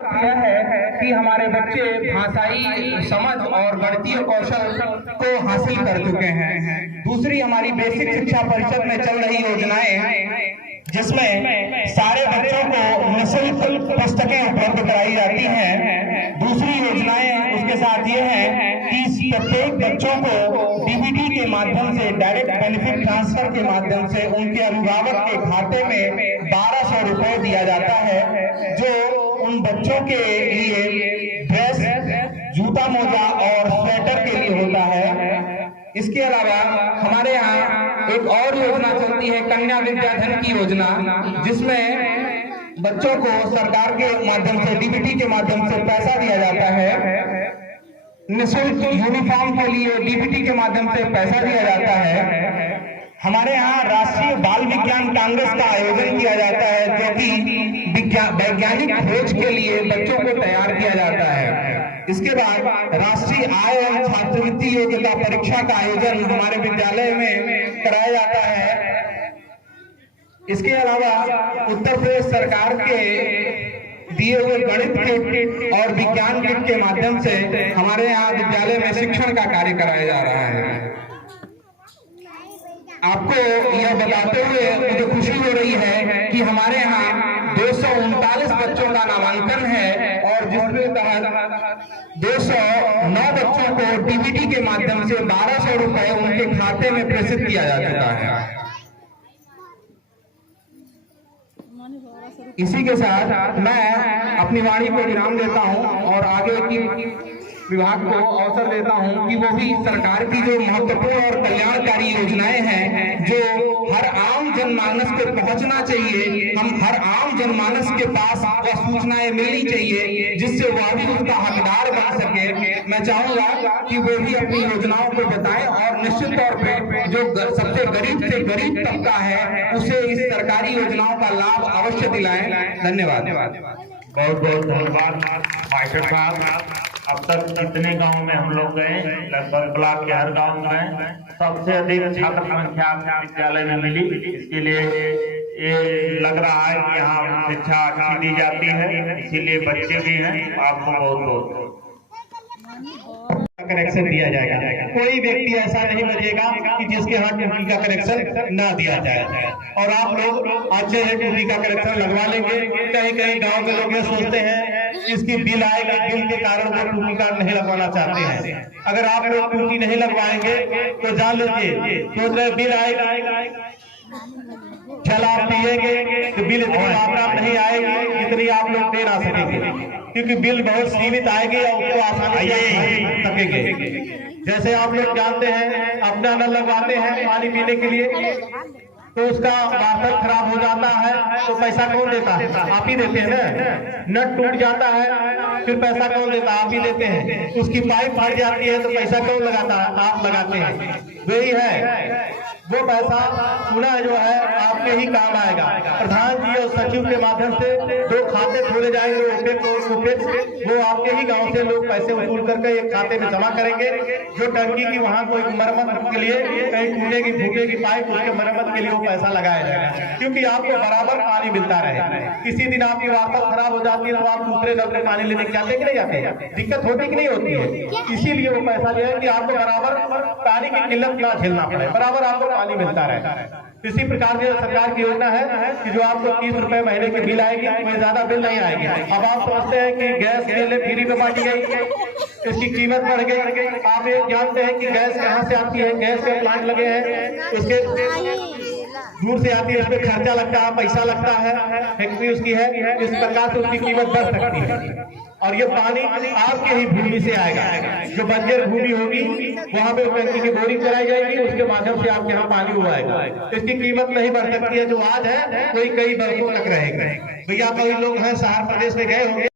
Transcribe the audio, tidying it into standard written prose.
किया है कि हमारे बच्चे भाषाई समझ और गणितीय कौशल को हासिल कर चुके हैं। दूसरी हमारी बेसिक शिक्षा परिषद में चल रही योजनाएं, जिसमें सारे बच्चों को निःशुल्क पुस्तकें उपलब्ध कराई जाती हैं। दूसरी योजनाएं उसके साथ ये है कि प्रत्येक बच्चों को डीबीटी के माध्यम से, डायरेक्ट बेनिफिट ट्रांसफर के माध्यम से उनके अभिभावक के खाते में 1200 रुपए दिया जाता है, जो उन बच्चों के लिए ड्रेस, जूता मोजा और स्वेटर के लिए होता है। इसके अलावा हमारे यहाँ एक और योजना चलती है, कन्या विद्याधन की योजना, जिसमें बच्चों को सरकार के माध्यम से, डीबीटी के माध्यम से पैसा दिया जाता है। निःशुल्क यूनिफॉर्म के लिए डीबीटी के माध्यम से पैसा दिया जाता है। हमारे यहाँ राष्ट्रीय बाल विज्ञान कांग्रेस का आयोजन किया जाता है, जो कि वैज्ञानिक खोज के लिए बच्चों को तैयार किया जाता है। इसके बाद राष्ट्रीय आय एवं छात्रवृत्ति योग्यता परीक्षा का आयोजन हमारे विद्यालय में कराया जाता है। इसके अलावा उत्तर प्रदेश सरकार के दिए हुए गणित किट और विज्ञान किट के माध्यम से हमारे यहाँ विद्यालय में शिक्षण का कार्य कराया जा रहा है। आपको यह बताते हुए मुझे खुशी हो रही है कि हमारे यहाँ 239 बच्चों का नामांकन है, और जिसके तहत 209 बच्चों को डीबीटी के माध्यम से 1200 रुपए उनके खाते में प्रेषित किया जा चुका है। इसी के साथ मैं अपनी वाणी को विराम देता हूं और आगे की विभाग को अवसर देता हूं कि वो भी सरकार की जो महत्वपूर्ण और कल्याणकारी योजनाएं हैं, जो हर आम जनमानस को पहुंचना चाहिए, हम हर आम जनमानस के पास वह सूचनाएं मिलनी चाहिए, जिससे वह भी उसका हकदार बन सके। मैं चाहूंगा कि वो भी अपनी योजनाओं को बताएं और निश्चित तौर पे जो सबसे गरीब से गरीब तबका है, उसे इस सरकारी योजनाओं का लाभ अवश्य दिलाएं। धन्यवाद। बहुत बहुत धन्यवाद मास्टर साहब। अब तक जितने गांव में हम लोग गए, लगभग ब्लॉक के हर गांव में सबसे अधिक छात्र संख्या विद्यालय में मिली। इसके लिए ये लग रहा है कि यहाँ शिक्षा अच्छी दी जाती है, इसीलिए बच्चे भी हैं। आपको बहुत बहुत करेक्शन दिया जाएगा। कोई व्यक्ति ऐसा नहीं बचेगा कि जिसके हाथ टूटी का करेक्शन ना दिया जाए। और आप लोग अच्छे से टूटी का करेक्शन लगवा लेंगे। कहीं कहीं गांव के लोग ये सोचते हैं इसकी बिल आएगा, बिल के कारण वो टूटी का नहीं लगवाना चाहते हैं। अगर आप लोग टूटी नहीं लगवाएंगे तो जान लीजिए सोच रहे बिल आएगा, शराब पिएंगे तो बिल इतनी मात्रा नहीं आएगी जितनी आप लोग दे ना सकेंगे, क्योंकि बिल बहुत सीमित आएगी और उसको आसानी से सकेंगे। जैसे आप लोग जानते हैं अपना नल लगवाते हैं पानी पीने के लिए, तो उसका वाटर खराब हो जाता है तो पैसा कौन देता है? आप ही देते हैं ना। नट टूट जाता है फिर पैसा कौन देता है? आप ही देते हैं। उसकी पाइप फट जाती है तो पैसा कौन लगाता है? आप लगाते हैं। वही है, वो पैसा पुनः जो है आपके ही काम आएगा। प्रधान जी और सचिव के माध्यम से जो खाते खोले जाएंगे वो आपके ही गांव से लोग पैसे वसूल करके एक खाते में जमा करेंगे। जो टंकी की वहाँ कोई मरम्मत के लिए कहीं टूटेगी फूटेगी पाइप, उसके मरम्मत के लिए वो पैसा लगाया जाएगा, क्योंकि आपको बराबर पानी मिलता रहे। किसी दिन आपकी वाटर खराब हो जाती है तो आप दूसरे नल में पानी लेने जाते कि नहीं जाते? दिक्कत होती कि नहीं होती है? इसीलिए वो पैसा जो है कि आपको बराबर पानी की किल्लत ना झेलना पड़े, बराबर आपको पानी मिलता रहे। इसी प्रकार की सरकार की योजना है कि जो आपको 30 रुपए महीने की बिल आएगी, कोई ज्यादा बिल नहीं आएगी। अब आप समझते हैं कि गैस बिल फ्री में बांटी गई, इसकी कीमत बढ़ गई। आप ये जानते हैं कि गैस कहाँ से आती है? गैस के प्लांट लगे हैं, उसके दूर से आती है, उसमें खर्चा लगता है, पैसा लगता है, फैक्ट्री उसकी है। इस प्रकार से उसकी कीमत बढ़ सकती है। और ये पानी आपके ही भूमि से आएगा। जो बंजर भूमि होगी वहां पे टंकी की बोरिंग कराई जाएगी, उसके माध्यम से आपके यहाँ पानी उगाएगा। इसकी कीमत नहीं बढ़ सकती है। जो आज है वही कई वर्षों तक रहेगा। भैया कई लोग हैं शहर प्रदेश में गए होंगे।